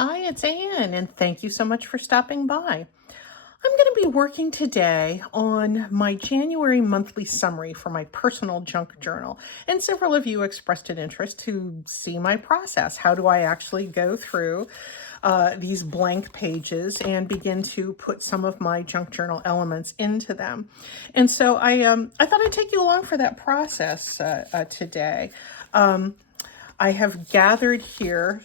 Hi, it's Anne, and thank you so much for stopping by. I'm going to be working today on my January monthly summary for my personal junk journal. And several of you expressed an interest to see my process. How do I actually go through these blank pages and begin to put some of my junk journal elements into them? And so I thought I'd take you along for that process today. I have gathered here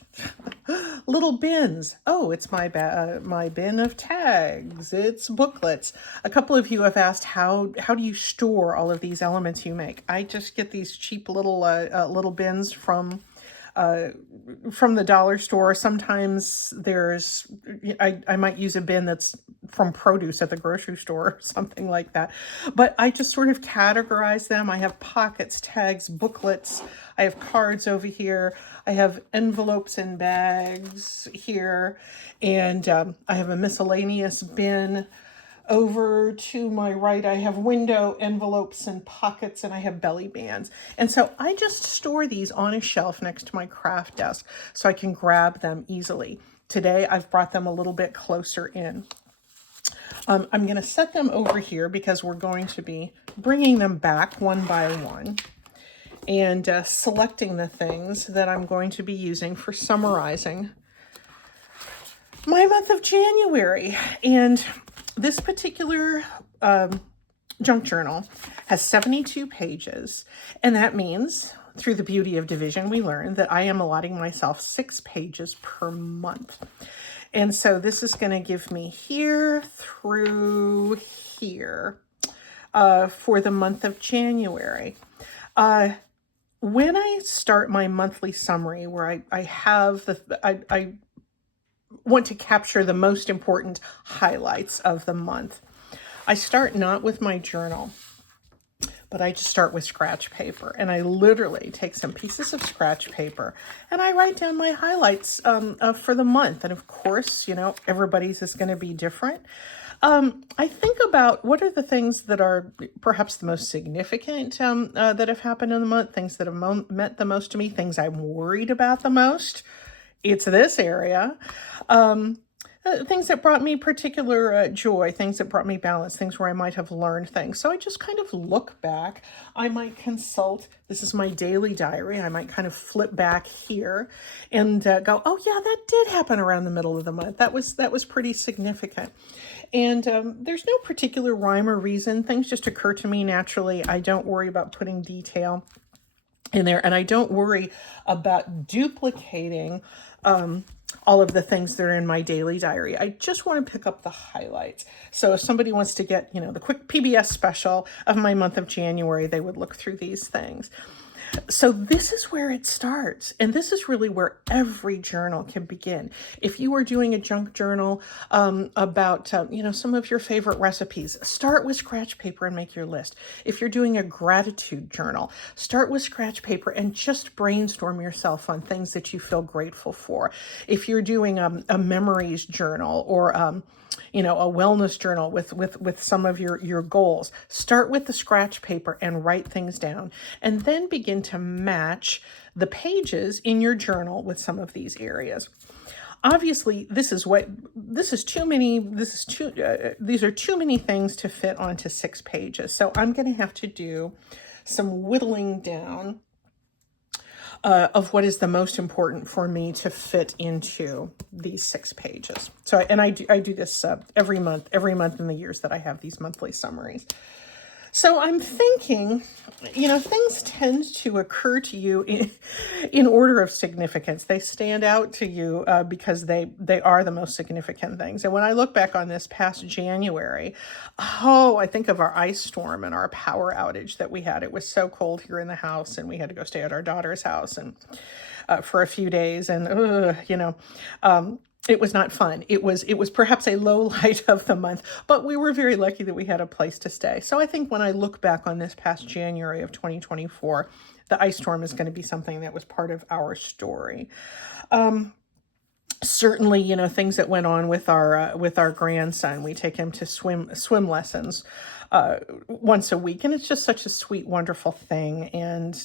little bins. Oh, it's my bin of tags. It's booklets. A couple of you have asked how do you store all of these elements you make? I just get these cheap little bins from the dollar store. Sometimes I might use a bin that's from produce at the grocery store or something like that. But I just sort of categorize them. I have pockets, tags, booklets. I have cards over here. I have envelopes and bags here. And I have a miscellaneous bin. Over to my right, I have window envelopes and pockets, and I have belly bands. And so I just store these on a shelf next to my craft desk so I can grab them easily. Today, I've brought them a little bit closer in. I'm going to set them over here because we're going to be bringing them back one by one and selecting the things that I'm going to be using for summarizing my month of January. And this particular junk journal has 72 pages, and that means through the beauty of division, we learned that I am allotting myself 6 pages per month. And so this is going to give me here through here for the month of January. When I start my monthly summary, where I want to capture the most important highlights of the month, I start not with my journal, but I just start with scratch paper. And I literally take some pieces of scratch paper and I write down my highlights for the month. And of course, everybody's is going to be different. I think about what are the things that are perhaps the most significant that have happened in the month, things that have meant the most to me, things I'm worried about the most. It's this area. Things that brought me particular joy, things that brought me balance, things where I might have learned things. So I just kind of look back. I might consult. This is my daily diary. I might kind of flip back here and go, oh yeah, that did happen around the middle of the month. That was pretty significant. And there's no particular rhyme or reason. Things just occur to me naturally. I don't worry about putting detail in there, and I don't worry about duplicating all of the things that are in my daily diary. I just want to pick up the highlights. So if somebody wants to get, the quick PBS special of my month of January, they would look through these things. So this is where it starts. And this is really where every journal can begin. If you are doing a junk journal about, some of your favorite recipes, start with scratch paper and make your list. If you're doing a gratitude journal, start with scratch paper and just brainstorm yourself on things that you feel grateful for. If you're doing a memories journal or a wellness journal with some of your goals, start with the scratch paper and write things down, and then begin to match the pages in your journal with some of these areas. Obviously, these are too many things to fit onto 6 pages. So I'm going to have to do some whittling down of what is the most important for me to fit into these 6 pages. So, and I do this every month in the years that I have these monthly summaries. So I'm thinking, things tend to occur to you in order of significance. They stand out to you because they are the most significant things. And when I look back on this past January, I think of our ice storm and our power outage that we had. It was so cold here in the house, and we had to go stay at our daughter's house and for a few days. And it was not fun. It was perhaps a low light of the month, but we were very lucky that we had a place to stay. So I think when I look back on this past January of 2024, the ice storm is going to be something that was part of our story. Certainly, things that went on with our grandson. We take him to swim lessons once a week. And it's just such a sweet, wonderful thing. And,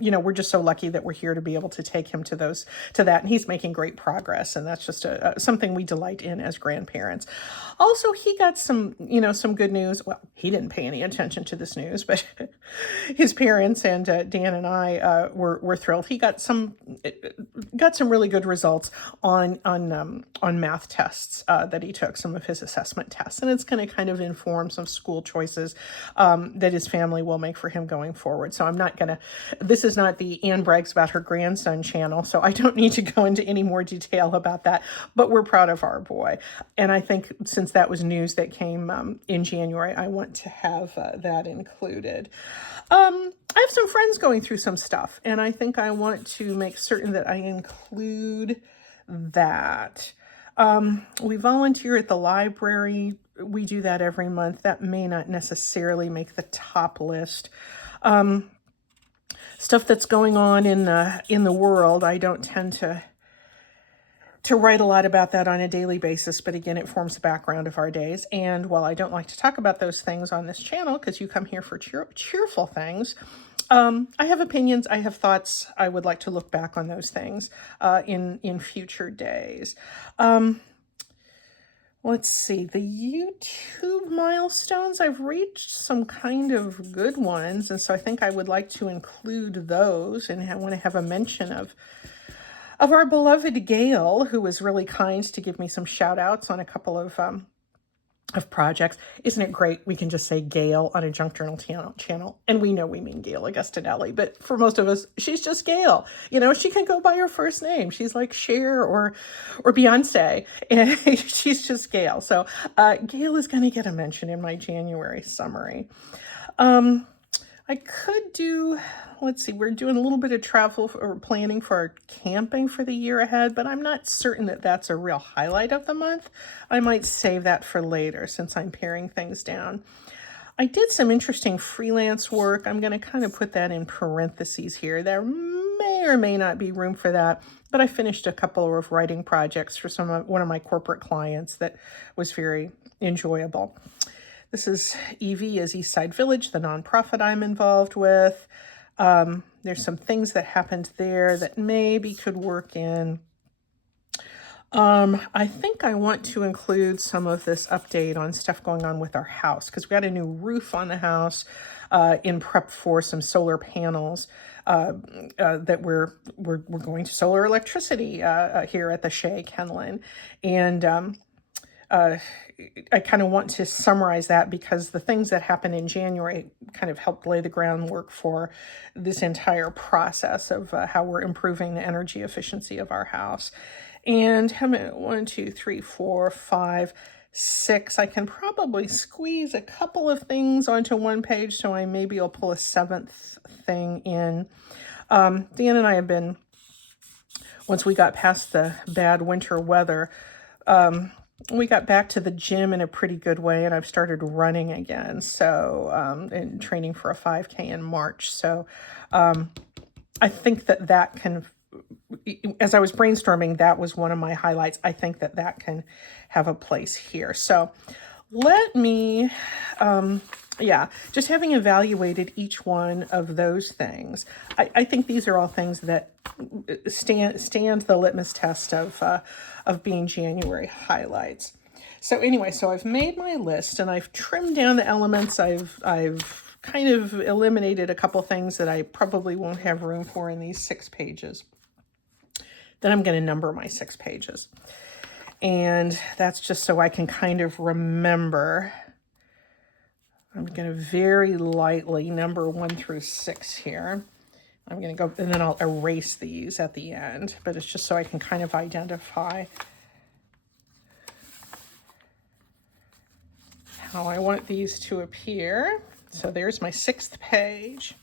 we're just so lucky that we're here to be able to take him to that. And he's making great progress. And that's just something we delight in as grandparents. Also, he got some good news. Well, he didn't pay any attention to this news, but his parents and Dan and I were thrilled. He got some really good results on math tests that he took, some of his assessment tests, and it's going to kind of inform some school choices that his family will make for him going forward. So this is not the Anne brags about her grandson channel, so I don't need to go into any more detail about that, but we're proud of our boy. And I think since that was news that came in January, I want to have that included. I have some friends going through some stuff, and I think I want to make certain that I include that. We volunteer at the library. We do that every month. That may not necessarily make the top list. Stuff that's going on in the world, I don't tend to write a lot about that on a daily basis, but again, it forms the background of our days. And while I don't like to talk about those things on this channel, because you come here for cheerful things, I have opinions, I have thoughts. I would like to look back on those things in future days. Let's see, the YouTube milestones, I've reached some kind of good ones, and so I think I would like to include those, and I want to have a mention of our beloved Gail, who was really kind to give me some shout outs on a couple of projects. Isn't it great? We can just say Gail on a Junk Journal channel, and we know we mean Gail Augustinelli, but for most of us, she's just Gail. She can go by her first name. She's like Cher or Beyonce, and she's just Gail. So Gail is going to get a mention in my January summary. I could do, let's see, we're doing a little bit of travel or planning for our camping for the year ahead, but I'm not certain that that's a real highlight of the month. I might save that for later since I'm paring things down. I did some interesting freelance work. I'm going to kind of put that in parentheses here. There may or may not be room for that, but I finished a couple of writing projects for one of my corporate clients that was very enjoyable. This is EV as Eastside Village, the nonprofit I'm involved with. There's some things that happened there that maybe could work in. I think I want to include some of this update on stuff going on with our house, because we got a new roof on the house in prep for some solar panels that we're going to solar electricity here at the Shea Kenlin. And I kind of want to summarize that because the things that happened in January kind of helped lay the groundwork for this entire process of how we're improving the energy efficiency of our house. And how many? 1, 2, 3, 4, 5, 6. I can probably squeeze a couple of things onto one page, so maybe I'll pull a 7th thing in. Dan and I have been, once we got past the bad winter weather, we got back to the gym in a pretty good way, and I've started running again. So, and training for a 5K in March. So, I think that can, as I was brainstorming, that was one of my highlights. I think that can have a place here. So let me, just having evaluated each one of those things, I think these are all things that stand the litmus test of being January highlights. So anyway, so I've made my list and I've trimmed down the elements. I've kind of eliminated a couple things that I probably won't have room for in these 6 pages. Then I'm going to number my 6 pages. And that's just so I can kind of remember. I'm going to very lightly number 1 through 6 here. I'm going to go, and then I'll erase these at the end, but it's just so I can kind of identify how I want these to appear. So there's my 6th page.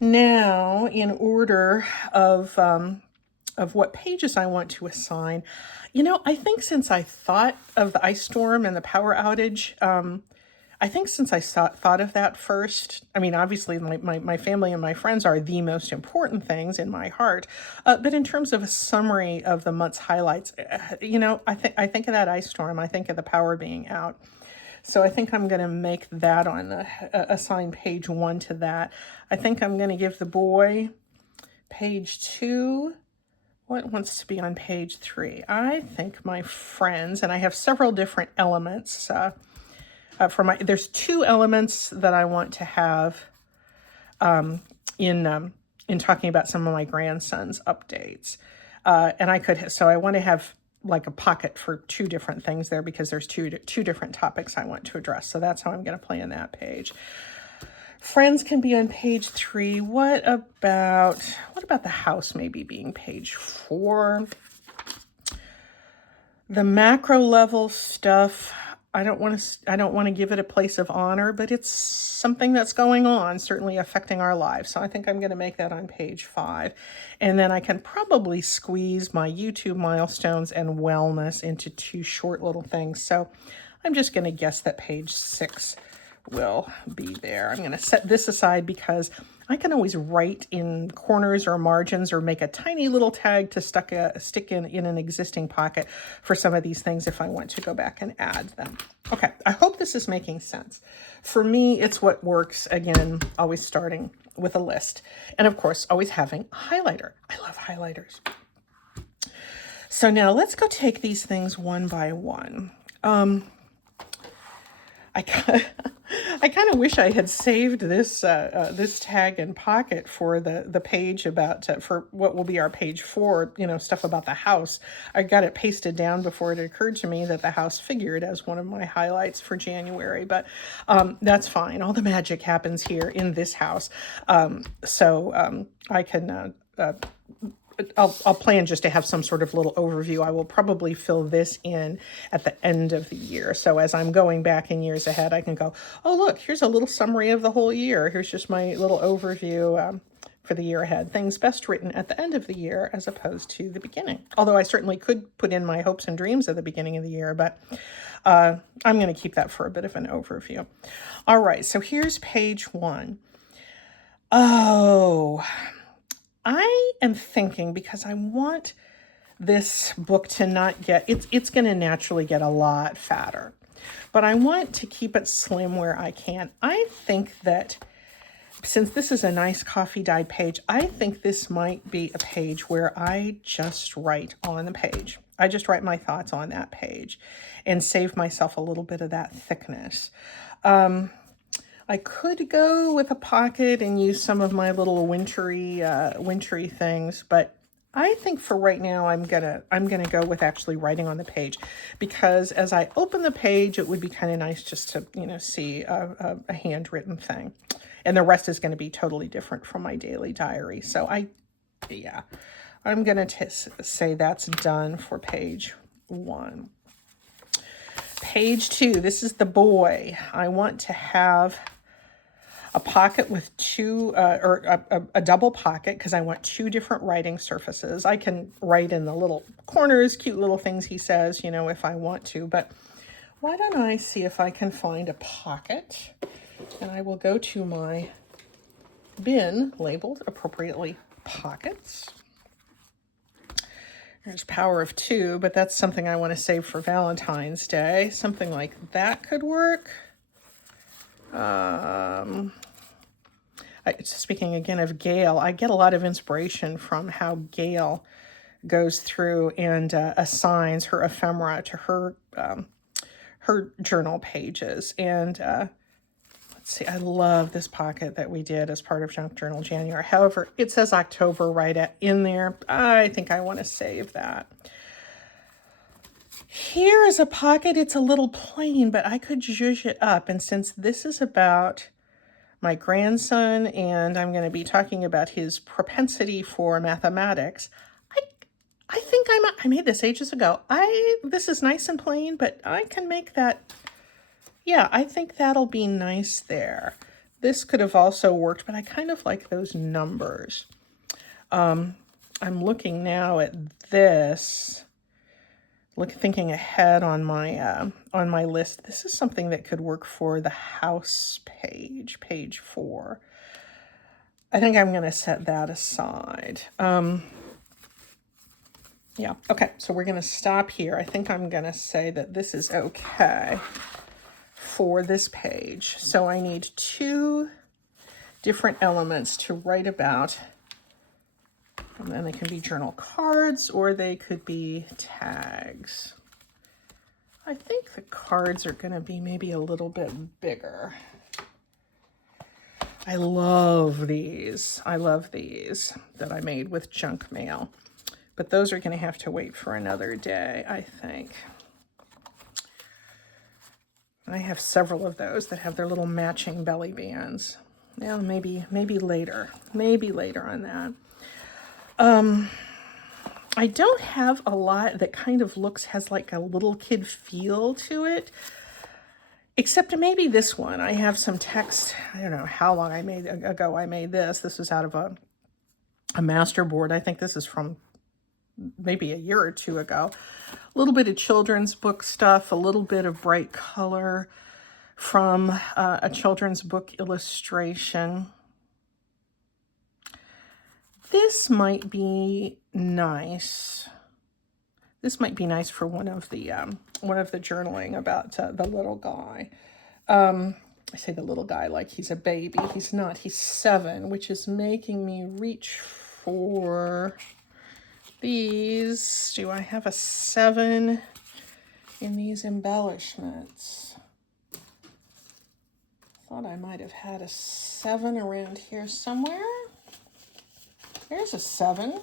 Now, in order of what pages I want to assign, I think since I thought of the ice storm and the power outage, I think since I thought of that first, I mean, obviously my family and my friends are the most important things in my heart. But in terms of a summary of the month's highlights, I think of that ice storm. I think of the power being out. So I think I'm going to make that on assign page 1 to that. I think I'm going to give the boy page 2. What wants to be on page 3? I think my friends, and I have several different elements there's 2 elements that I want to have in talking about some of my grandson's updates. And I want to have like a pocket for 2 different things there because there's two different topics I want to address. So that's how I'm going to plan that page. Friends can be on page 3. What about the house maybe being page 4? The macro level stuff, I don't want to give it a place of honor, but it's something that's going on, certainly affecting our lives. So I think I'm going to make that on page 5. And then I can probably squeeze my YouTube milestones and wellness into 2 short little things. So I'm just going to guess that page 6 will be there. I'm going to set this aside because I can always write in corners or margins or make a tiny little tag to stick in an existing pocket for some of these things if I want to go back and add them. Okay, I hope this is making sense. For me, it's what works. Again, always starting with a list. And of course, always having a highlighter. I love highlighters. So now let's go take these things one by one. I kind of wish I had saved this this tag and pocket for the page about for what will be our page 4, stuff about the house. I got it pasted down before it occurred to me that the house figured as one of my highlights for January, but that's fine. All the magic happens here in this house. So I can I'll plan just to have some sort of little overview. I will probably fill this in at the end of the year. So as I'm going back in years ahead, I can go, oh, look, here's a little summary of the whole year. Here's just my little overview for the year ahead. Things best written at the end of the year as opposed to the beginning. Although I certainly could put in my hopes and dreams at the beginning of the year, but I'm going to keep that for a bit of an overview. All right, so here's page 1. Oh, I am thinking, because I want this book to not get, it's going to naturally get a lot fatter, but I want to keep it slim where I can. I think that since this is a nice coffee dyed page, I think this might be a page where I just write on the page. I just write my thoughts on that page and save myself a little bit of that thickness. I could go with a pocket and use some of my little wintry things, but I think for right now I'm gonna go with actually writing on the page, because as I open the page, it would be kind of nice just to see a handwritten thing, and the rest is going to be totally different from my daily diary. So I'm gonna say that's done for page 1. Page 2, this is the boy. I want to have a pocket with 2, or a double pocket, because I want 2 different writing surfaces. I can write in the little corners, cute little things he says, if I want to, but why don't I see if I can find a pocket, and I will go to my bin labeled appropriately pockets. There's power of 2, but that's something I want to save for Valentine's Day. Something like that could work. Speaking again of Gail, I get a lot of inspiration from how Gail goes through and assigns her ephemera to her journal pages. And let's see, I love this pocket that we did as part of Junk Journal January. However, it says October right in there. I think I want to save that. Here is a pocket. It's a little plain, but I could zhuzh it up. And since this is about my grandson, and I'm going to be talking about his propensity for mathematics, I think I made this ages ago. This is nice and plain, but I can make that. Yeah, I think that'll be nice there. This could have also worked, but I kind of like those numbers. I'm looking now at this. Thinking ahead on my list, this is something that could work for the house page, page 4. I think I'm going to set that aside. Yeah, okay, so we're going to stop here. I think I'm going to say that this is okay for this page. So I need 2 different elements to write about. And then they can be journal cards or they could be tags. I think the cards are going to be maybe a little bit bigger. I love these. I love these that I made with junk mail. But those are going to have to wait for another day, I think. I have several of those that have their little matching belly bands. Yeah, maybe later. Maybe later on that. I don't have a lot that kind of has like a little kid feel to it. Except maybe this one. I have some text. I don't know how long ago I made this. This was out of a masterboard. I think this is from maybe a year or 2 ago. A little bit of children's book stuff, a little bit of bright color from a children's book illustration. This might be nice. This might be nice for one of the journaling about the little guy. I say the little guy like he's a baby. He's not. He's 7, which is making me reach for these. Do I have a 7 in these embellishments? Thought I might have had a 7 around here somewhere. Here's a 7.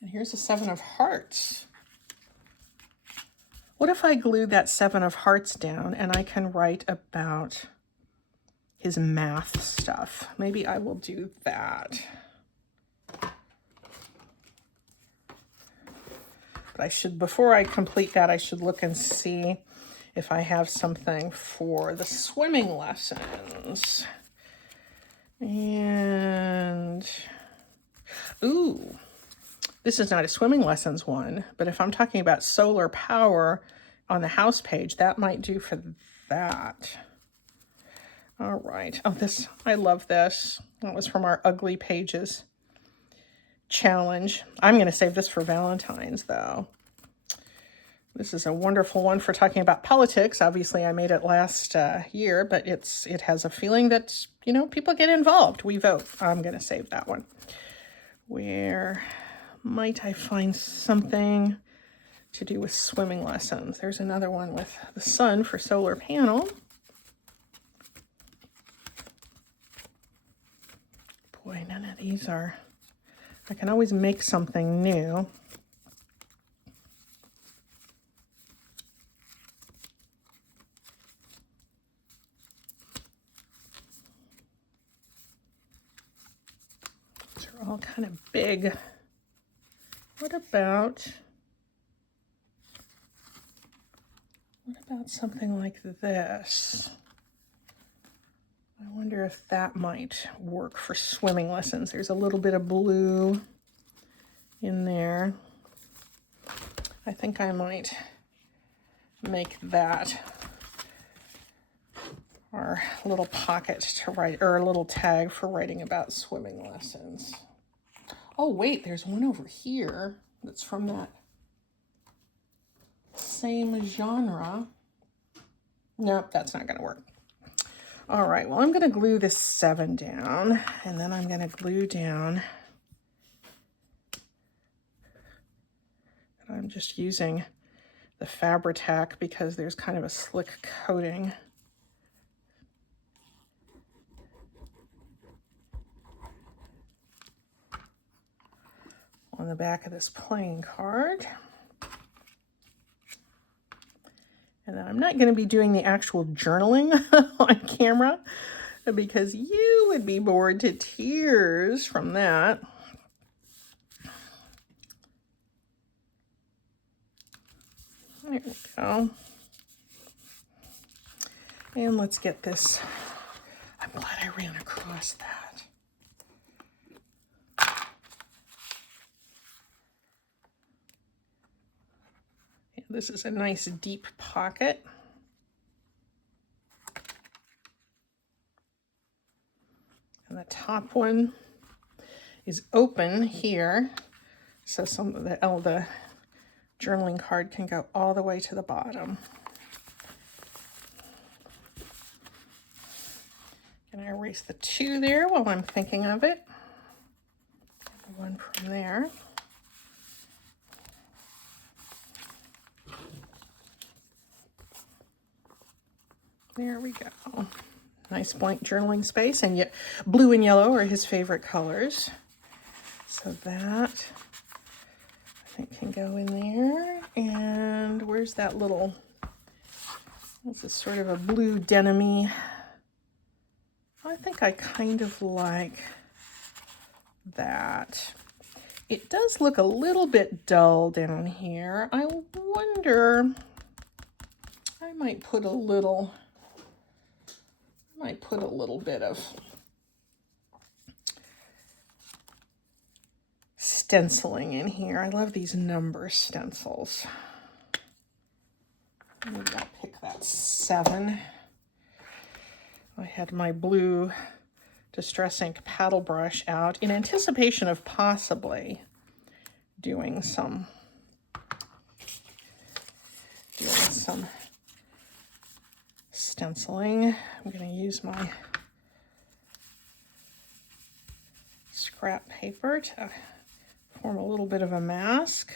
And here's a 7 of hearts. What if I glue that 7 of hearts down and I can write about his math stuff? Maybe I will do that. But I should, before I complete that, I should look and see if I have something for the swimming lessons. And, ooh, this is not a swimming lessons one, but if I'm talking about solar power on the house page, that might do for that. All right. Oh, this, I love this. That was from our Ugly Pages challenge. I'm going to save this for Valentine's, though. This is a wonderful one for talking about politics. Obviously, I made it last year, but it has a feeling that, you know, people get involved. We vote. I'm going to save that one. Where might I find something to do with swimming lessons? There's another one with the sun for solar panel. Boy, none of these are... I can always make something new. These are all kind of big. What about something like this? I wonder if that might work for swimming lessons. There's a little bit of blue in there. I think I might make that our little pocket to write, or a little tag for writing about swimming lessons. Oh, wait, there's one over here that's from that same genre. Nope, that's not going to work. All right, well, I'm going to glue this 7 down, and then I'm going to glue down. I'm just using the Fabri-Tac because there's kind of a slick coating. On the back of this playing card. And then I'm not going to be doing the actual journaling on camera because you would be bored to tears from that. There we go. And let's get this. I'm glad I ran across that. This is a nice deep pocket. And the top one is open here. So some of the journaling card can go all the way to the bottom. Can I erase the 2 there while I'm thinking of it? The 1 from there. There we go. Nice blank journaling space, and yet blue and yellow are his favorite colors. So that I think can go in there. And where's that little, this is sort of a blue denim-y. I think I kind of like that. It does look a little bit dull down here. I wonder, I might put a little bit of stenciling in here. I love these number stencils. Maybe I'll pick that 7. I had my blue Distress Ink paddle brush out in anticipation of possibly doing some stenciling. I'm going to use my scrap paper to form a little bit of a mask.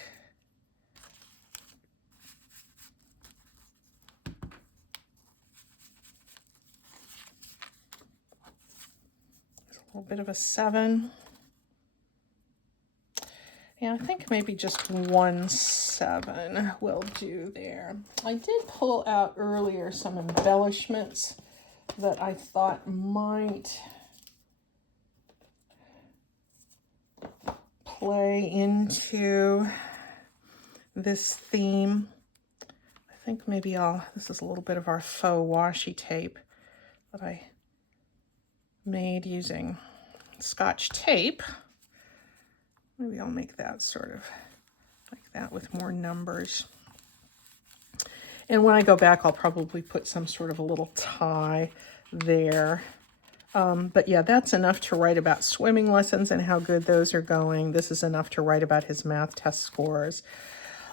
There's a little bit of a 7. Yeah, I think maybe just 1 7 will do there. I did pull out earlier some embellishments that I thought might play into this theme. I think maybe this is a little bit of our faux washi tape that I made using Scotch tape. Maybe I'll make that sort of like that with more numbers. And when I go back, I'll probably put some sort of a little tie there. But yeah, that's enough to write about swimming lessons and how good those are going. This is enough to write about his math test scores.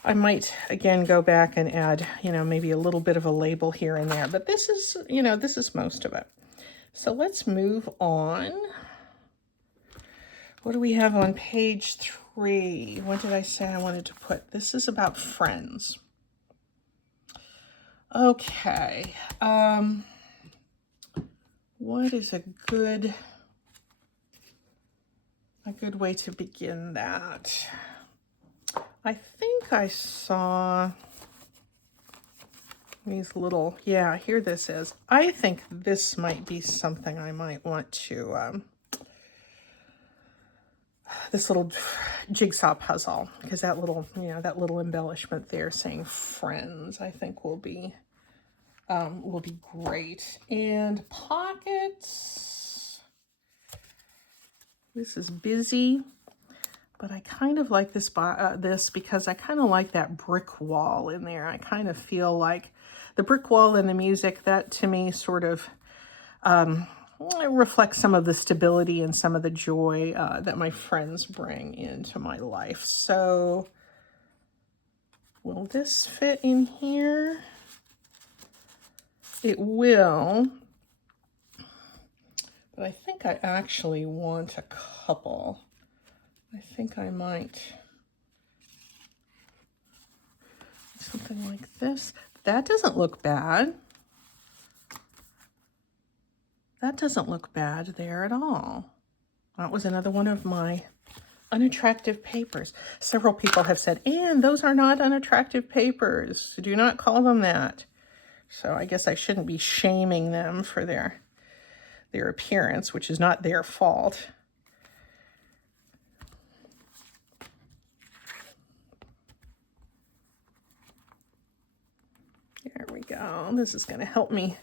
I might, again, go back and add, maybe a little bit of a label here and there. But this is, this is most of it. So let's move on. What do we have on page 3? What did I say I wanted to put? This is about friends. Okay. What is a good way to begin that? I think I saw these little, yeah, here this is. I think this might be something I might want to, this little jigsaw puzzle, because that little, that little embellishment there saying friends, I think will be great. And pockets, this is busy, but I kind of like this because I kind of like that brick wall in there. I kind of feel like the brick wall and the music, that to me sort of it reflects some of the stability and some of the joy that my friends bring into my life. So will this fit in here? It will, but I think I actually want a couple. I think I might something like this. That doesn't look bad. That doesn't look bad there at all. That was another one of my unattractive papers. Several people have said, "Anne, those are not unattractive papers. Do not call them that." So I guess I shouldn't be shaming them for their appearance, which is not their fault. There we go. This is going to help me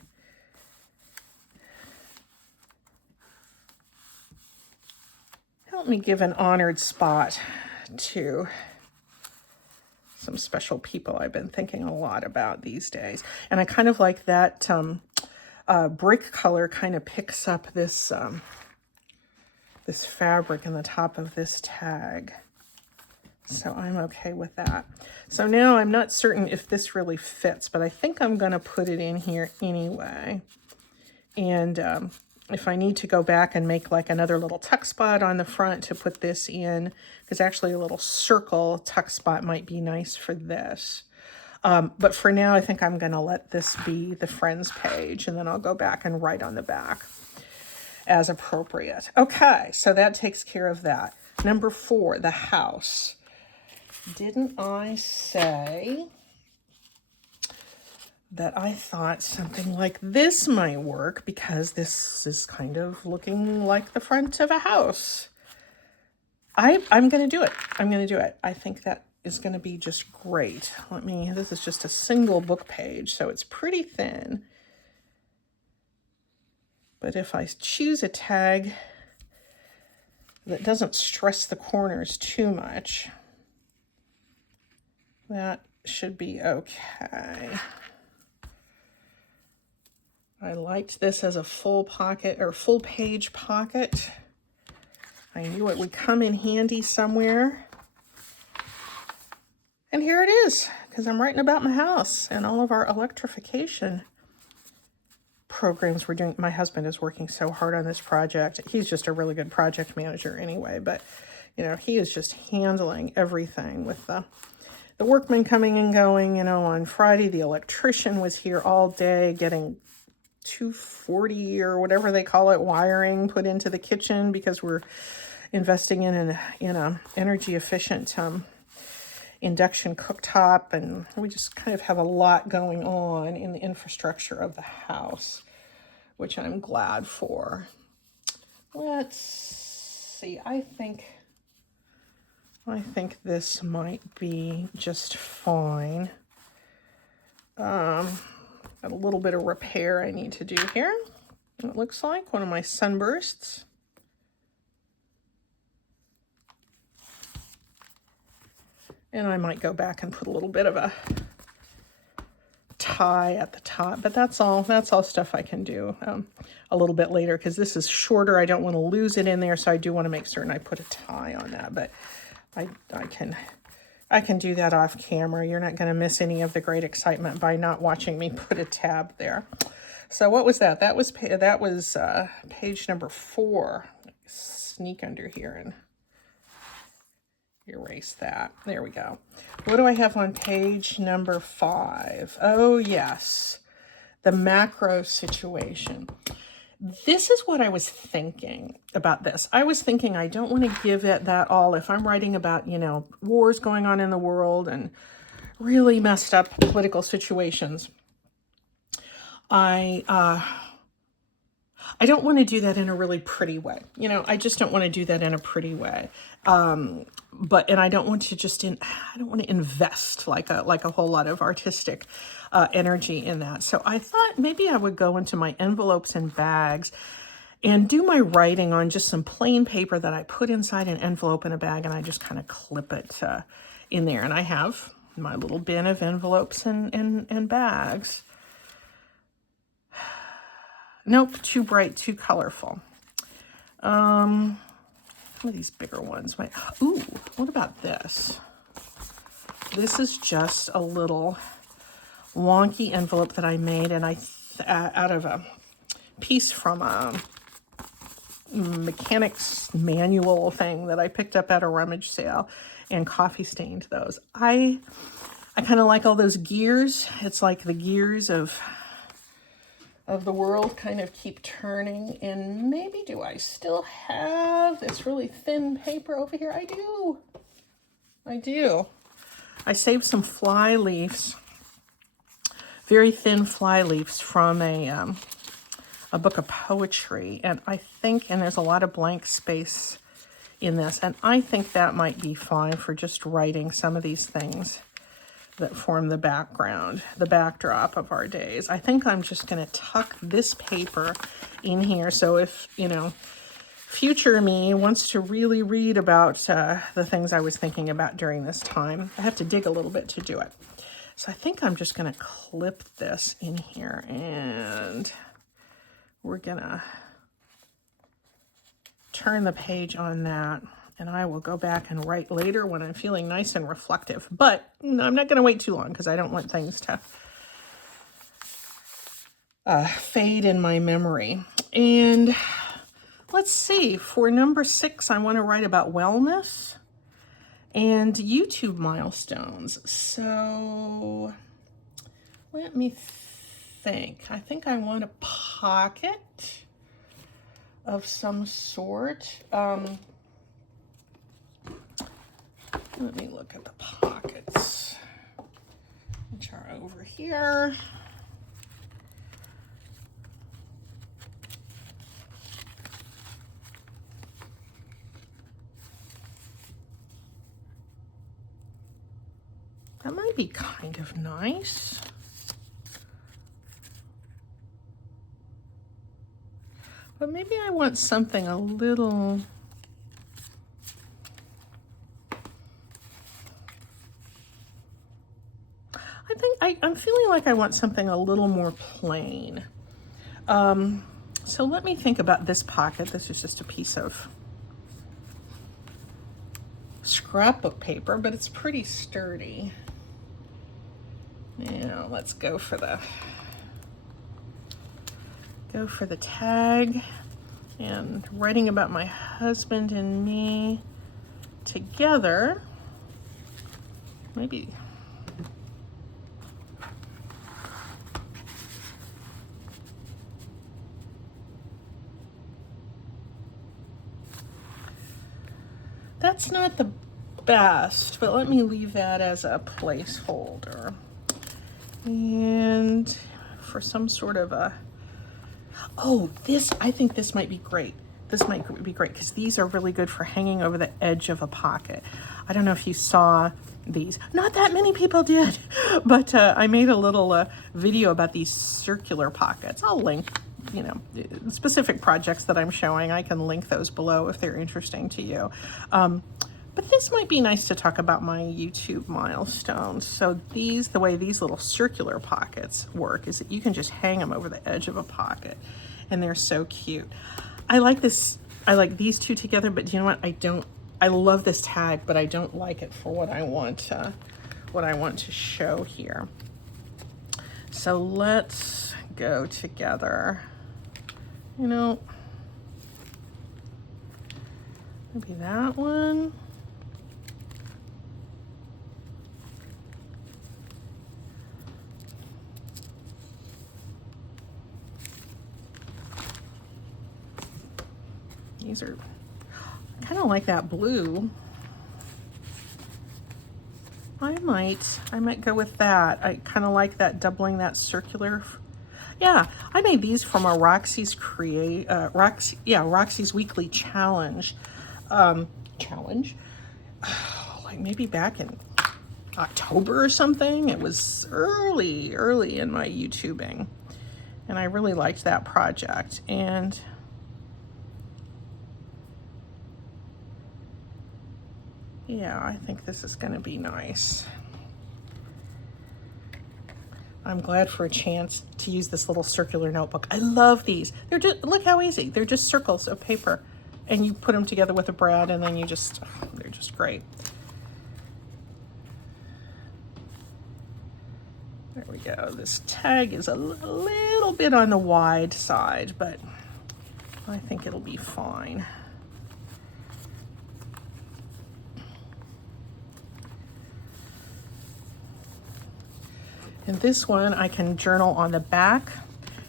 give an honored spot to some special people I've been thinking a lot about these days. And I kind of like that brick color kind of picks up this this fabric in the top of this tag. So I'm okay with that. So now I'm not certain if this really fits, but I think I'm going to put it in here anyway. And if I need to go back and make like another little tuck spot on the front to put this in, because actually a little circle tuck spot might be nice for this. But for now, I think I'm going to let this be the friends page, and then I'll go back and write on the back as appropriate. Okay, so that takes care of that. Number 4, the house. Didn't I say that I thought something like this might work, because this is kind of looking like the front of a house? I'm going to do it. I'm going to do it. I think that is going to be just great. This is just a single book page, so it's pretty thin. But if I choose a tag that doesn't stress the corners too much, that should be okay. I liked this as a full pocket or full page pocket. I knew it would come in handy somewhere. And here it is, because I'm writing about my house and all of our electrification programs we're doing. My husband is working so hard on this project. He's just a really good project manager anyway, but you know, he is just handling everything with the workmen coming and going. You know, on Friday, the electrician was here all day getting 240 or whatever they call it wiring put into the kitchen, because we're investing in a energy efficient induction cooktop, and we just kind of have a lot going on in the infrastructure of the house, which I'm glad for. Let's see. I think this might be just fine. Got a little bit of repair I need to do here. It looks like one of my sunbursts. And I might go back and put a little bit of a tie at the top, but that's all stuff I can do a little bit later, because this is shorter. I don't want to lose it in there, so I do want to make certain I put a tie on that, but I can do that off camera. You're not going to miss any of the great excitement by not watching me put a tab there. So what was that? That was page number 4. Sneak under here and erase that. There we go. What do I have on page number 5? Oh, yes. The macro situation. This is what I was thinking about this. I was thinking I don't want to give it that all. If I'm writing about, you know, wars going on in the world and really messed up political situations, I don't want to do that in a really pretty way. You know, I just don't want to do that in a pretty way. And I don't want to I don't want to invest like a whole lot of artistic energy in that. So I thought maybe I would go into my envelopes and bags and do my writing on just some plain paper that I put inside an envelope in a bag, and I just kind of clip it in there. And I have my little bin of envelopes and bags. Nope, too bright, too colorful. Some of these bigger ones might. Ooh, what about this? This is just a little wonky envelope that I made, and out of a piece from a mechanic's manual thing that I picked up at a rummage sale, and coffee stained those. I kind of like all those gears. It's like the gears of the world kind of keep turning. And maybe do I still have this really thin paper over here? I do. I saved some fly leaves, very thin fly leaves from a book of poetry. And and there's a lot of blank space in this. And I think that might be fine for just writing some of these things that form the background, the backdrop of our days. I think I'm just going to tuck this paper in here. So if, you know, future me wants to really read about the things I was thinking about during this time, I have to dig a little bit to do it. So I think I'm just going to clip this in here, and we're going to turn the page on that And I will go back and write later when I'm feeling nice and reflective. But I'm not going to wait too long because I don't want things to fade in my memory. And let's see, for number 6, I want to write about wellness and YouTube milestones. So let me think. I think I want a pocket of some sort. Let me look at the pockets, which are over here. That might be kind of nice. But maybe I want something a little... I'm feeling like I want something a little more plain. So let me think about this pocket. This is just a piece of scrapbook paper, but it's pretty sturdy. Now let's go for the tag, and writing about my husband and me together. Maybe that's not the best, but let me leave that as a placeholder. And for some sort of a, I think this might be great. This might be great because these are really good for hanging over the edge of a pocket. I don't know if you saw these. Not that many people did, but I made a little video about these circular pockets. I'll link, specific projects that I'm showing. I can link those below if they're interesting to you. But this might be nice to talk about my YouTube milestones. So the way these little circular pockets work is that you can just hang them over the edge of a pocket, and they're so cute. I like this. I like these two together, but you know what? I love this tag, but I don't like it for what I want to show here. So let's go together. Maybe that one. These are kind of like that blue. I might go with that. I kind of like that, doubling that circular. Yeah, I made these from a Roxy's Roxy's weekly challenge. Like maybe back in October or something. It was early in my YouTubing, and I really liked that project. And yeah, I think this is going to be nice. I'm glad for a chance to use this little circular notebook. I love these. They're just, look how easy. They're just circles of paper, and you put them together with a brad, and then they're just great. There we go. This tag is a little bit on the wide side, but I think it'll be fine. And this one I can journal on the back,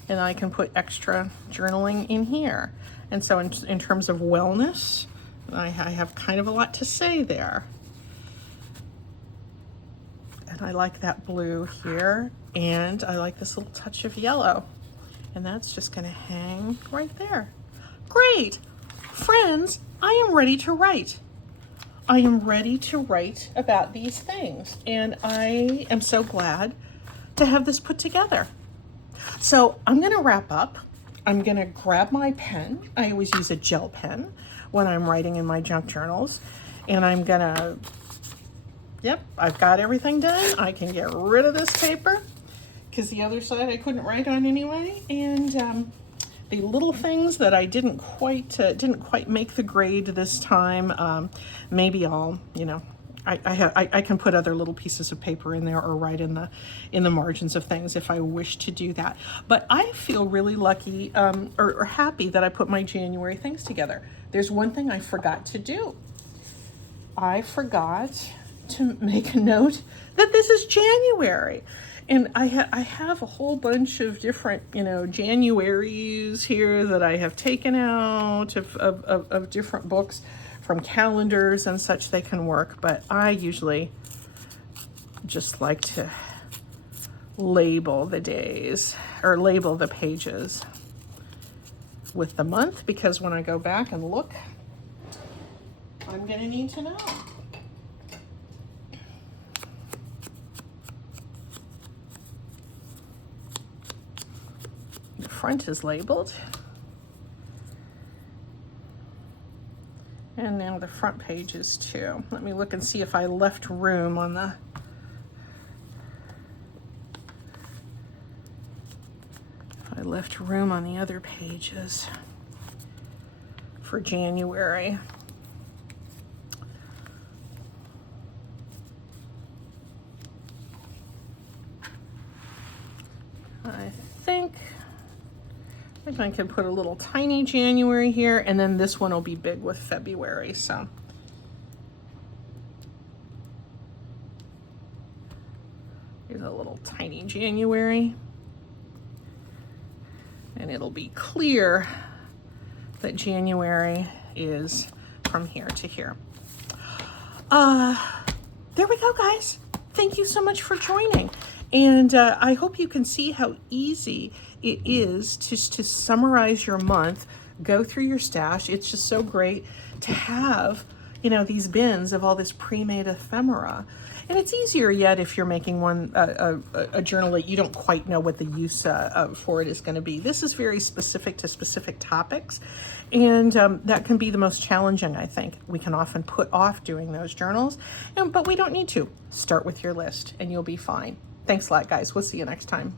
and I can put extra journaling in here. And so in terms of wellness, I have kind of a lot to say there. And I like that blue here, and I like this little touch of yellow. And that's just gonna hang right there. Great! Friends, I am ready to write. I am ready to write about these things. And I am so glad to have this put together. So I'm gonna wrap up. I'm gonna grab my pen. I always use a gel pen when I'm writing in my junk journals. And I'm gonna, yep, I've got everything done. I can get rid of this paper because the other side I couldn't write on anyway. And the little things that I didn't quite make the grade this time. Maybe I'll, you know, I can put other little pieces of paper in there or write in the margins of things if I wish to do that. But I feel really lucky or happy that I put my January things together. There's one thing I forgot to do. I forgot to make a note that this is January. And I have a whole bunch of different, you know, Januaries here that I have taken out of different books, from calendars and such. They can work, but I usually just like to label the days or label the pages with the month, because when I go back and look, I'm gonna need to know. The front is labeled. And now the front page is too. Let me look and see if I left room on the... If I left room on the other pages for January. I think I can put a little tiny January here, and then this one will be big with February. So here's a little tiny January, and it'll be clear that January is from here to here. There we go, guys. Thank you so much for joining. And I hope you can see how easy it is just to summarize your month, go through your stash. It's just so great to have, you know, these bins of all this pre-made ephemera. And it's easier yet if you're making one a journal that you don't quite know what the use for it is going to be. This is very specific to specific topics, and that can be the most challenging, I think. We can often put off doing those journals, but we don't need to. Start with your list and you'll be fine. Thanks a lot, guys. We'll see you next time.